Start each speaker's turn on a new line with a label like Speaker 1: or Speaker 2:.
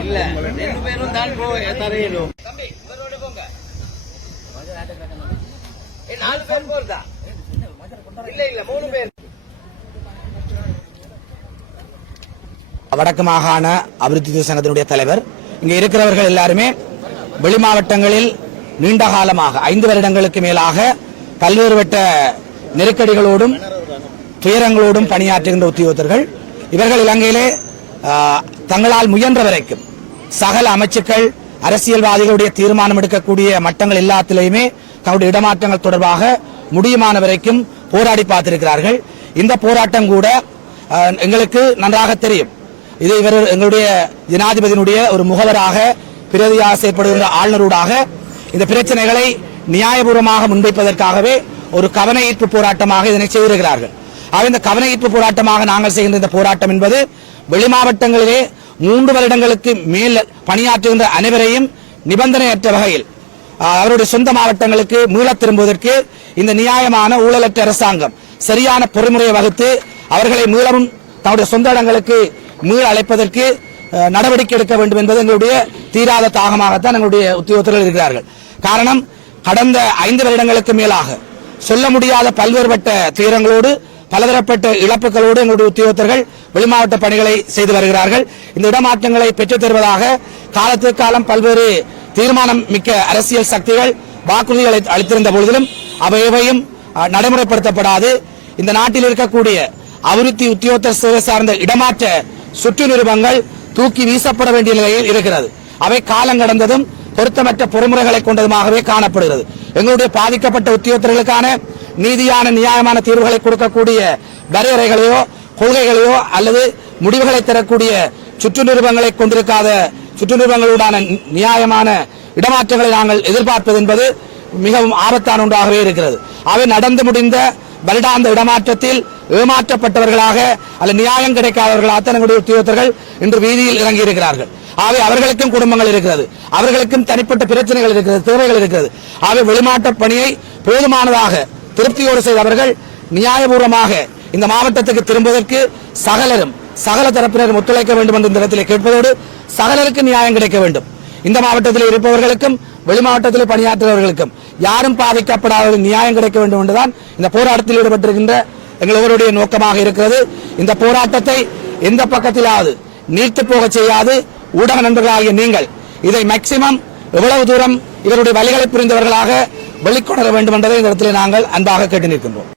Speaker 1: இல்ல ரெண்டு பேரும் தான் போக தரையிலும் தம்பி போங்க நாலு பேர் போறதா
Speaker 2: வடக்கு மாகாண அபிவிருத்தி சங்கத்தினுடைய தலைவர். இங்க இருக்கிறவர்கள் எல்லாருமே வெளி மாவட்டங்களில் நீண்ட காலமாக ஐந்து வருடங்களுக்கு மேலாக பல்வேறு வட்ட நெருக்கடிகளோடும் துயரங்களோடும் பணியாற்றுகின்ற உத்தியோகத்தர்கள். இவர்கள் இலங்கையிலே தங்களால் முயன்ற வரைக்கும் சகல அமைச்சுக்கள் அரசியல்வாதிகளுடைய தீர்மானம் எடுக்கக்கூடிய மட்டங்கள் எல்லாத்திலையுமே தங்களுடைய இடமாற்றங்கள் தொடர்பாக முடியுமான வரைக்கும் போராடி பார்த்திருக்கிறார்கள். இந்த போராட்டம் கூட எங்களுக்கு நன்றாக தெரியும். இது இவர் எங்களுடைய ஜனாதிபதியினுடைய ஒரு முகவராக பிரதியாக செயற்படுகின்ற ஆளுநரூடாக இந்த பிரச்சனைகளை நியாயபூர்வமாக முன்வைப்பதற்காகவே ஒரு கவன ஈர்ப்பு போராட்டமாக இதனை செய்திருக்கிறார்கள். ஆக இந்த கவன ஈர்ப்பு போராட்டமாக நாங்கள் செய்கின்ற இந்த போராட்டம் என்பது வெளி மாவட்டங்களிலே மூன்று வருடங்களுக்கு மேல் பணியாற்றுகின்ற அனைவரையும் நிபந்தனையற்ற வகையில் அவருடைய சொந்த மாவட்டங்களுக்கு மீளத் திரும்புவதற்கு இந்த நியாயமான ஊழலற்ற அரசாங்கம் சரியான பொறுமுறையை வகுத்து அவர்களை மீளவும் தன்னுடைய சொந்த இடங்களுக்கு மீள அழைப்பதற்கு நடவடிக்கை எடுக்க வேண்டும் என்பது எங்களுடைய தீராத தாகமாகத்தான் எங்களுடைய உத்தியோகத்தர்கள் இருக்கிறார்கள். காரணம் கடந்த ஐந்து வருடங்களுக்கு மேலாக சொல்ல முடியாத பல்வேறுபட்ட துயரங்களோடு பலதரப்பட்ட இழப்புகளோடு எங்களுடைய உத்தியோகத்தர்கள் வெளிமாவட்ட பணிகளை செய்து வருகிறார்கள். இந்த இடமாற்றங்களை பெற்றுத் தருவதாக காலத்துக்கு பல்வேறு தீர்மானம் மிக்க அரசியல் சக்திகள் வாக்குறுதிகளை அளித்திருந்த பொழுதிலும் அவையவையும் அஹ், நடைமுறைப்படுத்தப்படாது. இந்த நாட்டில் இருக்கக்கூடிய அபிவிருத்தி உத்தியோகத்தர் சேவை சார்ந்த இடமாற்ற சுற்று நிறுவனங்கள் தூக்கி வீசப்பட வேண்டிய நிலையில் இருக்கிறது. அவை காலம் கடந்ததும் பொருத்தமற்ற பொறுமுறைகளை கொண்டதுமாகவே காணப்படுகிறது. எங்களுடைய பாதிக்கப்பட்ட உத்தியோகத்தர்களுக்கான நீதியான நியாயமான தீர்வுகளை கொடுக்கக்கூடிய வரையறைகளையோ கொள்கைகளையோ அல்லது முடிவுகளை தரக்கூடிய சுற்று நிறுவனங்களை கொண்டிருக்காத சுற்றுநிறுவனங்களுடான நியாயமான இடமாற்றங்களை நாங்கள் எதிர்பார்ப்பது என்பது மிகவும் ஆபத்தான ஒன்றாகவே இருக்கிறது. அவை நடந்து முடிந்த வருடாந்த இடமாற்றத்தில் ஏமாற்றப்பட்டவர்களாக அல்ல நியாயம் கிடைக்காதவர்களாக தங்களுடைய உத்தியோகத்தர்கள் இன்று வீதியில் இறங்கி இருக்கிறார்கள். ஆகவே அவர்களுக்கும் குடும்பங்கள் இருக்கிறது. அவர்களுக்கும் தனிப்பட்ட பிரச்சனைகள் இருக்கிறது தேவைகள் இருக்கிறது. ஆகவே வெளிமாட்ட பணியை போதுமானதாக திருப்தியோடு செய்தவர்கள் நியாயபூர்வமாக இந்த மாவட்டத்துக்கு திரும்புவதற்கு சகலரும் சகல தரப்பினரும் ஒத்துழைக்க வேண்டும் என்று இந்த இடத்திலே கேட்பதோடு சகலருக்கு நியாயம் கிடைக்க வேண்டும். இந்த மாவட்டத்தில் இருப்பவர்களுக்கும் வெளி மாவட்டத்தில் பணியாற்றுபவர்களுக்கும் யாரும் பாதிக்கப்படாத நியாயம் கிடைக்க வேண்டும் என்றுதான் இந்த போராட்டத்தில் ஈடுபட்டிருக்கின்ற எங்களுடைய நோக்கமாக இருக்கிறது. இந்த போராட்டத்தை எந்த பக்கத்திலாவது நீர்த்து போக செய்யாது. ஊடக நண்பர்களாகிய நீங்கள் இதை மேக்சிமம் எவ்வளவு தூரம் இவருடைய வழிகளை புரிந்தவர்களாக வெளிக்கொணர வேண்டும் என்பதை இந்த இடத்தில் நாங்கள் அன்பாக கேட்டு நிற்கின்றோம்